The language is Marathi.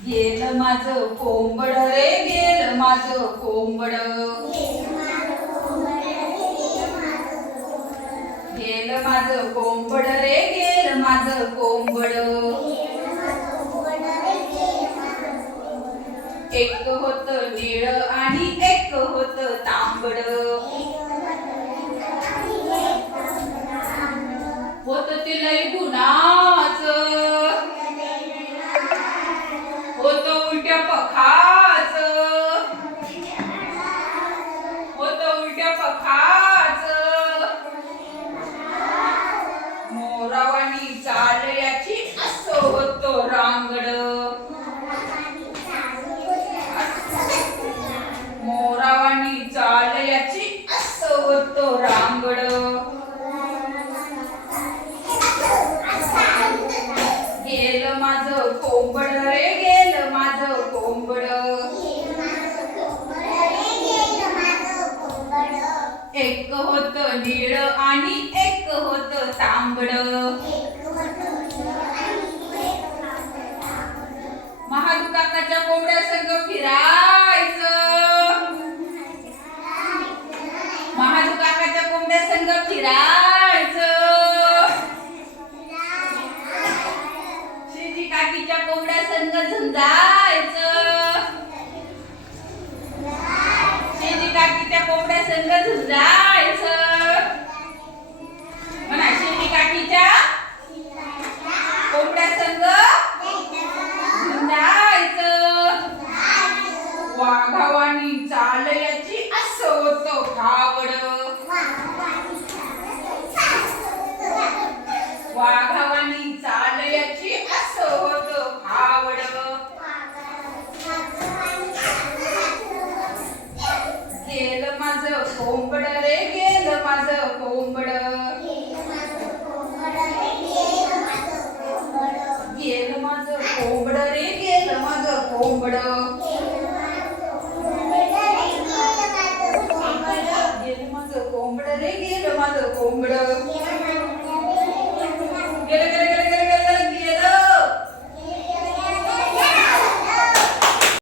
गेल माझं कोंबड रे गेल माझं कोंबड. गेल माझं कोंबड रे गेल माझं कोंबड. एक होत निळ आणि एक होत तांबड. याची असं होतो रांगड. गेलं माझं कोंबड. रे गेलं माझं कोंबड. एक होत निळ आणि एक होत तांबड. महादुकाकाच्या कोंबड्या संग फिरा. काकीच्या कोंबड्या संग झुंजायचं. श्रीजी काकीच्या कोंबड्या संग झुंजायचं म्हणा श्रीजी काकीच्या कोंबड्या संग झुंजायचं वाघावानी चाल याची असं होतं खावड वाघावानी चाल याची असं होतं खावड गेलं कोंबड रे गेल माझं कोंबड. गेल माझ कोंबड रे गेल माझं कोंबड. गेल माझ कोंबड रे गेलं माझ कोंबड. ¿Qué le